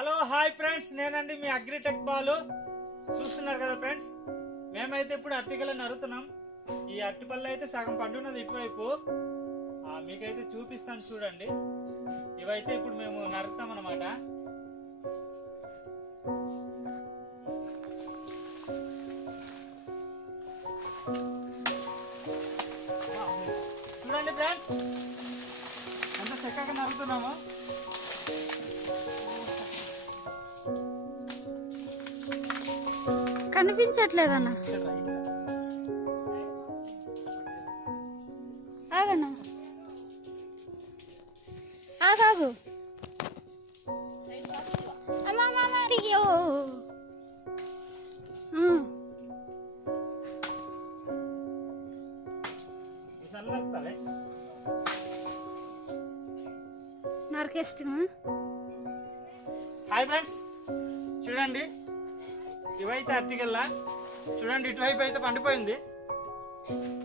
Hello hi friends. నేనండి మీ agritech Balu. చూస్తున్నారు కదా ఫ్రెండ్స్? మేమైతే ఇప్పుడు అరటికలు నరుతున్నాం. ఈ అరటిపళ్ళు అయితే సగం పండున్నది ఇటువైపు. మీకైతే చూపిస్తాను చూడండి. ఇవైతే ఇప్పుడు మేము నరుతాం అనమాట చూడండి ఫ్రెండ్స్. ఎంత చక్కగా నరుకుతున్నాము కనిపించట్లేదన్న. ఆగన్న ఆగాగు. అమ్మా, అయ్యో. నరికేస్తున్నా. హాయ్ ఫ్రెండ్స్ చూడండి. ఇవైతే అరటికల్లా చూడండి ఇటువైపు అయితే పండిపోయింది.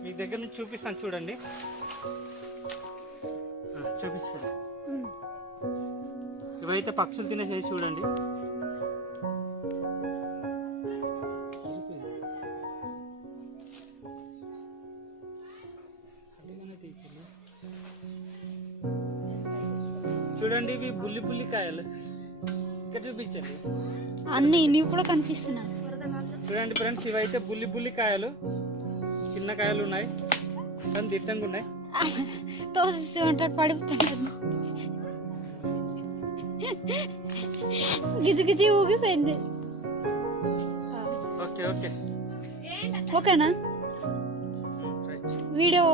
మీ దగ్గర నుంచి చూపిస్తాను చూడండి. ఆ, చూపిస్తాను. ఇవైతే పక్షులు తినేసేసి చూడండి. చూడండి ఇవి బుల్లి బుల్లి కాయలు ఇక్కడ చూపించండి. అన్నీ నీవు కూడా కనిపిస్తున్నాయి. చూడండి ఫ్రెండ్స్ ఇవైతే బుల్లి బుల్లి కాయలు. చిన్న కాయలు ఉన్నాయి. కానీ దిట్టంగా ఉన్నాయి. తోసి ఉంటాడు పడిపోతున్నాడు గిజి గిజి ఊగిపోయింది. Okay okay. ఓకేనా? Right video